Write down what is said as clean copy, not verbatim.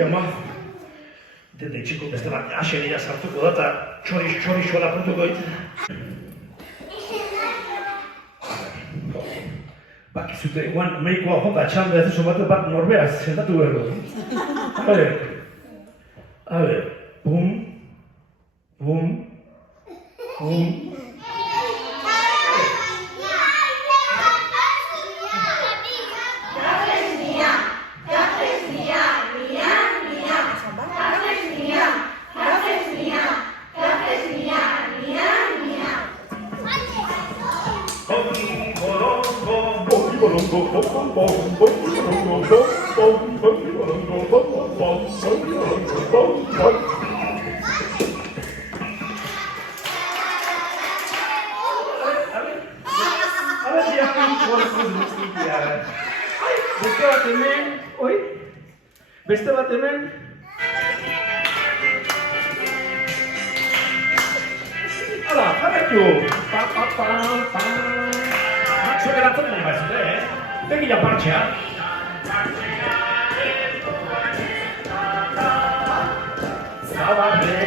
ama dede txiko beste bat aseria sartuko da eta txori lapurtuko dit. Bakizute, igual meikoa jota txanda ez oso bat norbeaz sentatu behar du. A ver, pum, pum, pum. Beste bat hemen. Hala, jarraitu. Zuek eratzen nahi baizute, Begila partxea. Zabarre.